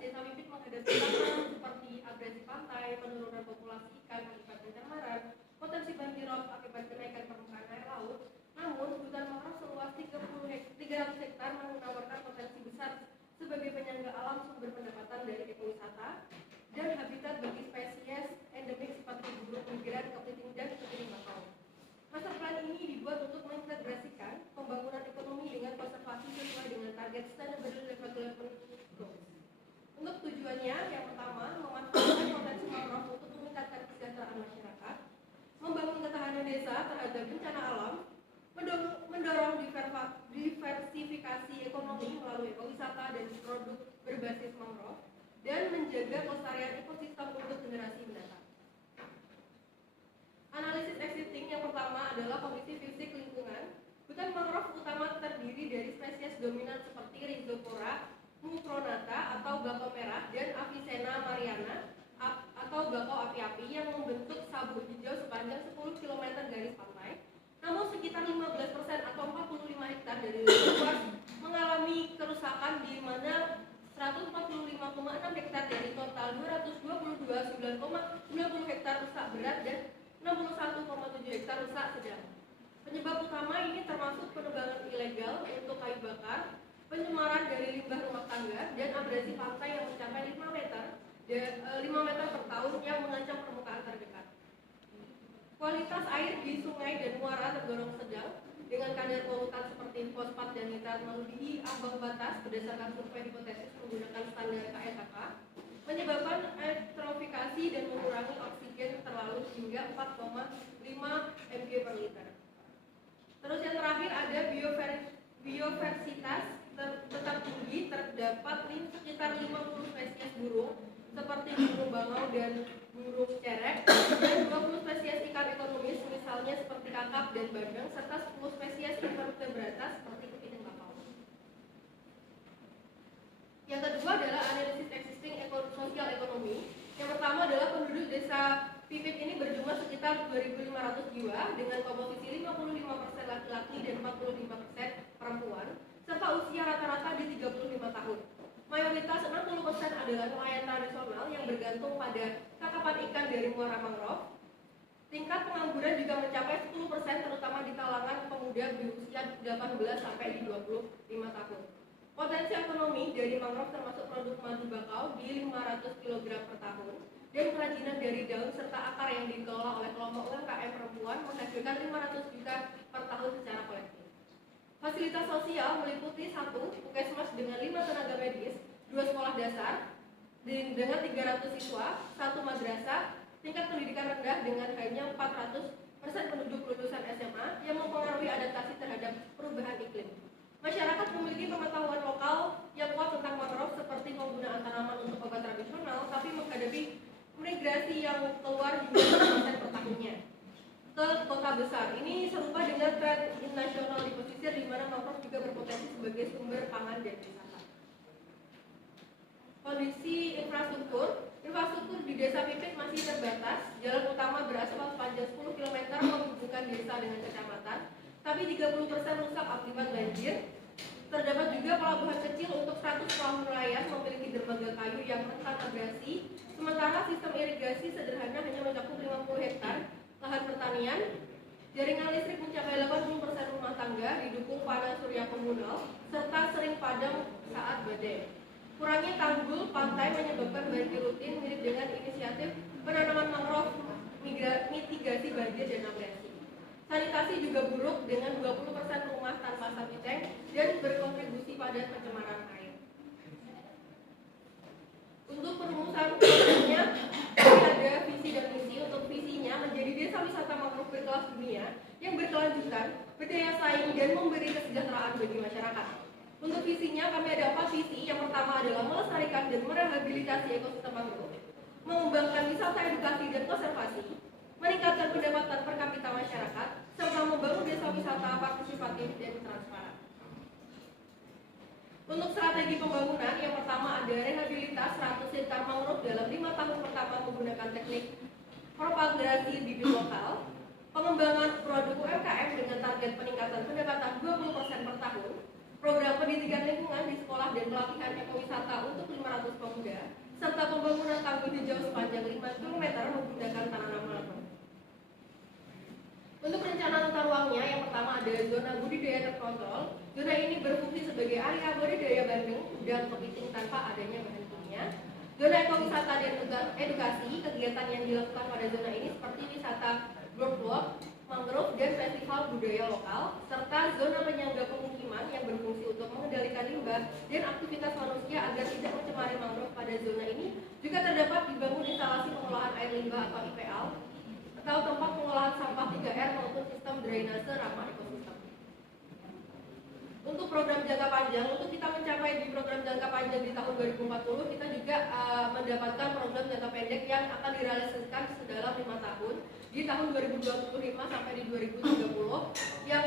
Desa Pipit menghadapi tantangan seperti abrasi pantai, penurunan populasi ikan akibat pencemaran, potensi banjirop akibat kenaikan permukaan air laut. Namun, hutan mangrove seluas 300 hektar menawarkan potensi besar sebagai penyangga alam, sumber pendapatan dari ekowisata, dan habitat bagi spesies endemik seperti burung migran, kepiting, dan kepiting bakau. Master plan ini dibuat untuk mengintegrasikan pembangunan ekonomi dengan konservasi sesuai dengan target Sustainable Development Goals. Untuk tujuannya, yang pertama, memanfaatkan potensi mangrove untuk meningkatkan kesejahteraan masyarakat, membangun ketahanan desa terhadap bencana alam, mendorong diversifikasi ekonomi melalui ekowisata dan produk berbasis mangrove, dan menjaga kelestarian ekosistem untuk generasi mendatang. Analisis existing yang pertama adalah kondisi fisik lingkungan. Hutan mangrove utama terdiri dari spesies dominan seperti Rhizopora, Mucronata atau bakau merah, dan Avicenna mariana atau bakau api-api yang membentuk sabuk hijau sepanjang 10 km garis pantai. Namun sekitar 15% atau 45 hektar dari luas mengalami kerusakan, di mana 145,6 hektar dari total 222,90 hektar rusak berat dan 61,7 hektar rusak sedang. Penyebab utama ini termasuk penebangan ilegal untuk kayu bakar, pencemaran dari limbah rumah tangga, dan abrasi pantai yang mencapai 5 meter per tahun yang mengancam permukaan terdekat. Kualitas air di sungai dan muara tergolong sedang dengan kadar polutan seperti fosfat dan nitrat melebihi ambang batas berdasarkan survei hipotesis menggunakan standar KSAK, menyebabkan eutrofikasi dan mengurangi oksigen terlalu hingga 4,5 mg per liter. Terus yang terakhir ada biodiversitas tetap tinggi, terdapat sekitar 50 spesies burung seperti burung bangau dan burung cerek, dan 20 spesies ikan ekonomis misalnya seperti kakap dan bandeng, serta 10 spesies invertebrata seperti kepiting bakau. Yang kedua adalah analisis existing sosial ekonomi. Yang pertama adalah penduduk desa Pipit ini berjumlah sekitar 2.500 jiwa dengan komposisi 55% laki-laki dan 45% perempuan, serta usia rata-rata di 35 tahun. Mayoritas 60% adalah nelayan tradisional yang bergantung pada tangkapan ikan dari muara mangrove. Tingkat pengangguran juga mencapai 10%, terutama di kalangan pemuda berusia 18 sampai 25 tahun. Potensi ekonomi dari mangrove termasuk produk madu bakau di 500 kg per tahun, dan kerajinan dari daun serta akar yang dikelola oleh kelompok UMKM perempuan menghasilkan 500 juta per tahun secara kolektif. Fasilitas sosial meliputi 1 puskesmas dengan 5 tenaga medis, 2 sekolah dasar dengan 300 siswa, 1 madrasah, tingkat pendidikan rendah dengan hanya 400% penduduk lulusan SMA yang mempengaruhi adaptasi terhadap perubahan iklim. Masyarakat memiliki pengetahuan lokal yang kuat tentang mangrove seperti penggunaan tanaman untuk obat tradisional, tapi menghadapi migrasi yang keluar hingga 1% per tahunnya ke kota besar. Ini serupa dengan tren nasional di pesisir, di mana mangrove juga berpotensi sebagai sumber pangan dan wisata. Kondisi infrastruktur di desa Pipit masih terbatas. Jalan utama beraspal sepanjang 10 km menghubungkan desa dengan kecamatan, tapi 30% rusak akibat banjir. Terdapat juga pelabuhan kecil untuk 100 perahu nelayan memiliki dermaga kayu yang rentan abrasi, sementara sistem irigasi sederhana hanya mencakup 50 hektar lahan pertanian. Jaringan listrik mencapai 80% rumah tangga, didukung panas surya komunal, serta sering padam saat badai. Kurangnya tanggul pantai menyebabkan banjir rutin, mirip dengan inisiatif penanaman mangrove, mitigasi banjir dan abrasi. Sanitasi juga buruk dengan 20% rumah tanpa sapi tank dan berkontribusi pada pencemaran air. Untuk perumusan programnya, ada visi dan misi. Untuk visinya menjadi desa wisata mangrove berkelas dunia yang berkelanjutan, berdaya saing, dan memberi kesejahteraan bagi masyarakat. Untuk visinya kami ada 4 visi. Yang pertama adalah melestarikan dan merehabilitasi ekosistem mangrove, mengembangkan wisata edukasi dan konservasi, meningkatkan pendapatan per kapita masyarakat, serta membangun desa wisata partisipatif dan transparan. Untuk strategi pembangunan, yang pertama ada rehabilitas 100 hektar mangrove dalam 5 tahun pertama menggunakan teknik propagasi bibit lokal, pengembangan produk UMKM dengan target peningkatan pendapatan 20% per tahun, program pendidikan lingkungan di sekolah dan pelatihan ekowisata untuk 500 pemuda, serta pembangunan tanggul hijau sepanjang 5 km menggunakan tanaman mangrove. Untuk rencana tata ruangnya, yang pertama ada zona budidaya terkontrol. Zona ini berfungsi sebagai area budidaya bandeng, udang, kepiting tanpa adanya bahan kimia. Zona ekowisata dan edukasi, kegiatan yang dilakukan pada zona ini seperti wisata boardwalk, mangrove, dan festival budaya lokal, serta zona penyangga pemukiman yang berfungsi untuk mengendalikan limbah dan aktivitas manusia agar tidak mencemari mangrove. Pada zona ini juga terdapat dibangun instalasi pengolahan air limbah atau IPL, atau tempat pengolahan sampah 3R maupun sistem drainase ramah ekosistem. Untuk program jangka panjang, untuk kita mencapai di program jangka panjang di tahun 2040, kita juga mendapatkan program jangka pendek yang akan direalisasikan sedalam 5 tahun di tahun 2025 sampai di 2030, yang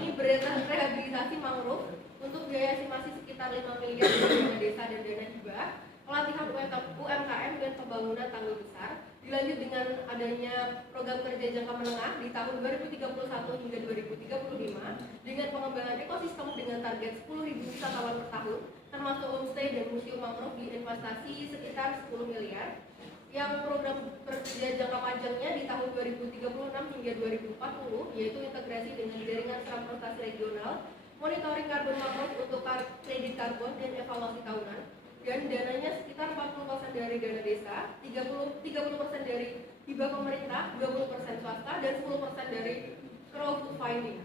ini berrehabilitasi mangrove untuk biaya estimasi sekitar 5 miliar dari dana desa dan dana hibah, pelatihan UMKM dan pembangunan tanggul besar. Dilanjut dengan adanya program kerja jangka menengah di tahun 2031 hingga 2035 dengan pengembangan ekosistem dengan target 10.000 wisatawan per tahun, termasuk homestay dan museum mangrove diinvestasi sekitar 10 miliar. Yang program kerja jangka panjangnya di tahun 2036 hingga 2040 yaitu integrasi dengan jaringan transportasi regional, monitoring karbon mangrove untuk kredit karbon dan evaluasi tahunan. Dan dananya sekitar 40% dari dana desa, 30% dari hibah pemerintah, 20% swasta, dan 10% dari crowdfunding.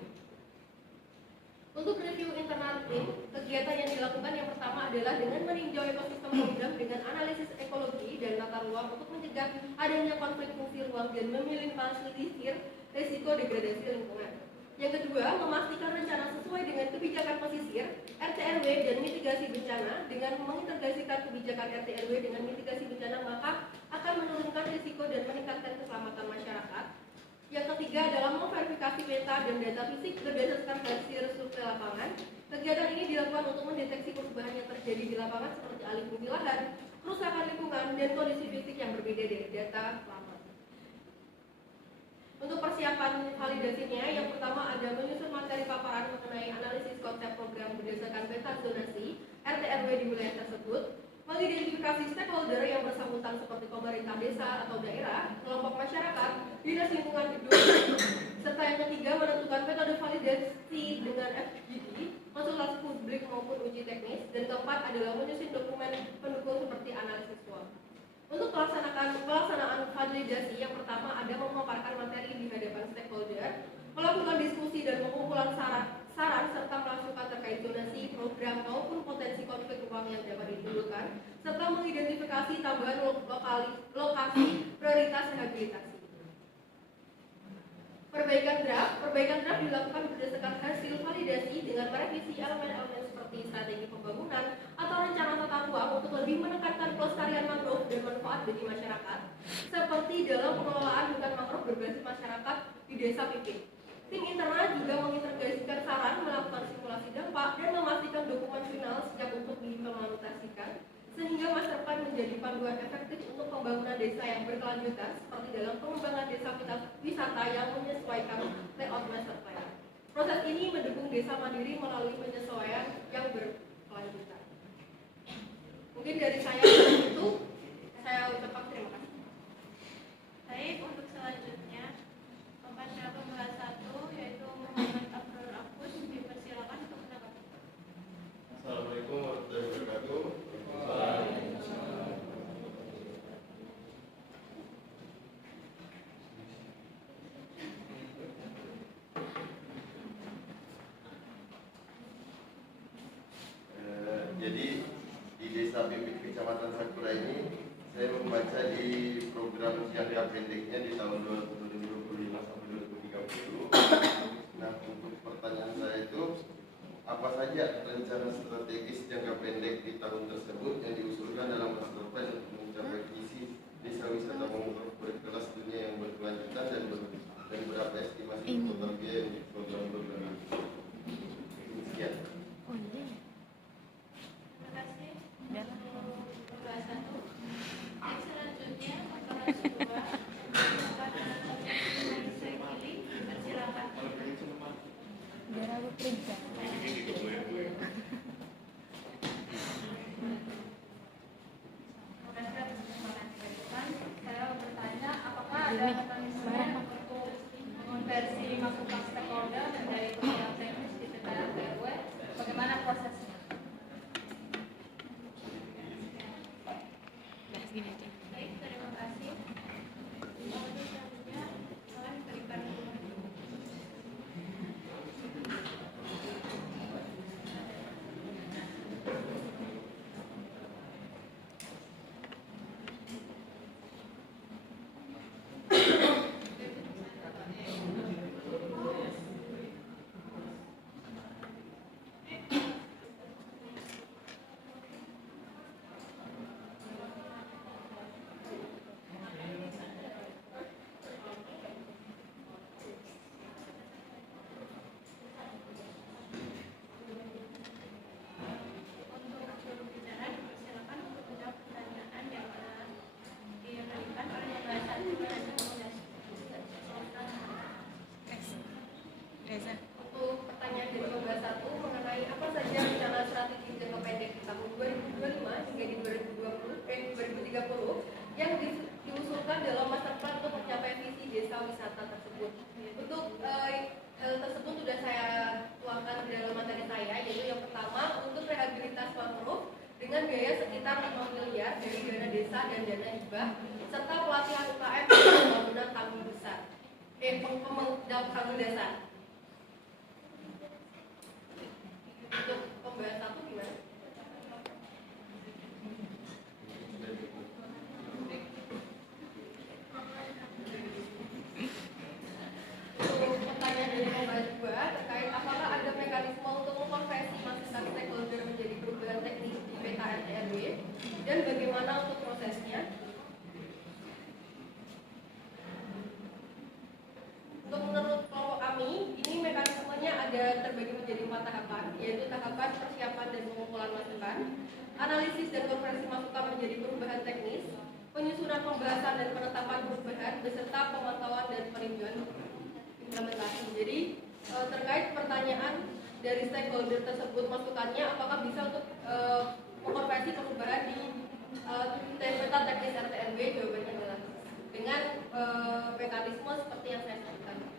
Untuk review internal tim, kegiatan yang dilakukan yang pertama adalah dengan meninjau ekosistem program dengan analisis ekologi dan tata ruang untuk mencegah adanya konflik fungsi ruang dan meminimalisir risiko degradasi lingkungan. Yang kedua, memastikan rencana sesuai dengan kebijakan pesisir, RT/RW dan mitigasi bencana. Dengan mengintegrasikan kebijakan RT/RW dengan mitigasi bencana, maka akan menurunkan risiko dan meningkatkan keselamatan masyarakat. Yang ketiga adalah memverifikasi peta dan data fisik berdasarkan hasil survei lapangan. Kegiatan ini dilakukan untuk mendeteksi perubahan yang terjadi di lapangan seperti alih fungsi lahan, kerusakan lingkungan, dan kondisi fisik yang berbeda dari data lama. Untuk persiapan validasinya, yang pertama ada menyusun materi paparan mengenai analisis konsep program berdasarkan peta zonasi RT/RW di wilayah tersebut, mengidentifikasi stakeholder yang bersangkutan seperti pemerintah desa atau daerah, kelompok masyarakat, dinas lingkungan hidup, serta yang ketiga menentukan metode validasi dengan FGD, konsultasi publik maupun uji teknis, dan keempat adalah menyusun dokumen pendukung seperti analisis SWOT. Untuk pelaksanaan validasi, yang pertama ada memaparkan materi di hadapan stakeholder, melakukan diskusi dan pengumpulan saran serta melakukan terkait donasi, program maupun potensi konflik ruang yang dapat ditimbulkan, serta mengidentifikasi tambahan lokasi prioritas rehabilitasi. Perbaikan draft dilakukan berdasarkan hasil validasi dengan merevisi elemen-elemen seperti strategi pembangunan atau rencana tata ruang untuk lebih menekankan pelestarian mangrove dan manfaat bagi masyarakat, seperti dalam pengelolaan hutan mangrove berbasis masyarakat di desa Pipit. Tim internal juga mengintegrasikan saran, melakukan simulasi dampak, dan memastikan dokumen final siap untuk diimplementasikan, sehingga master plan menjadi panduan efektif untuk pembangunan desa yang berkelanjutan, seperti dalam pengembangan desa wisata yang menyesuaikan layout master plan. Proses ini mendukung desa mandiri melalui penyesuaian yang berkelanjutan. Mungkin dari saya itu, saya ucapkan terima kasih. Baik, untuk selanjutnya pada pembahasan 1 yaitu Muhammad Abdul Akus, dipersilakan untuk menanggapi. Assalamualaikum warahmatullahi wabarakatuh. Jadi di Desa Pipit Kecamatan Sakura ini saya membaca di program jangka pendeknya di tahun 2025 sampai 2030. Nah, untuk pertanyaan saya itu apa saja rencana strategis jangka pendek di tahun tersebut yang diusulkan dalam master plan untuk mencapai visi desa wisata mangrove berkelas dunia yang berkelanjutan dan berapa estimasi total biaya untuk program-program ini? Sekian. Terima kasih untuk pembahasan 1. Yang selanjutnya pembahasan 2 kepada Sekili, dipersilakan. Biar aku periksa. Reza. Untuk pertanyaan dari pembahas 1 mengenai apa saja rencana strategi jangka pendek di tahun 2025 hingga di 2030 yang diusulkan dalam master plan untuk mencapai visi desa wisata tersebut. Untuk hal tersebut sudah saya tuangkan di dalam materi saya, yaitu yang pertama untuk rehabilitas mangrove dengan biaya sekitar 5 miliar dari dana desa dan dana hibah, serta pelatihan UKM dan pembangunan tanggul besar. Tanggul dasar. Untuk pembahas 1 gimana? Untuk pertanyaan dari pembahas 2 terkait apakah ada mekanisme untuk mengkonversi masukan stakeholder menjadi perubahan teknis di PKRT/RW dan bagaimana untuk prosesnya? Untuk menurut kelompok kami, ini mekanismenya ada terbagi menjadi 4 tahapan, yaitu tahapan persiapan dan pengumpulan masukan, analisis dan konversi masukan menjadi perubahan teknis, penyusunan pembahasan dan penetapan perubahan, beserta pemantauan dan peninjauan implementasi. Jadi terkait pertanyaan dari stakeholder tersebut masukannya, apakah bisa untuk mengkonversi perubahan di peta teknis RT/RW? Jawabannya adalah dengan mekanisme seperti yang saya sebutkan.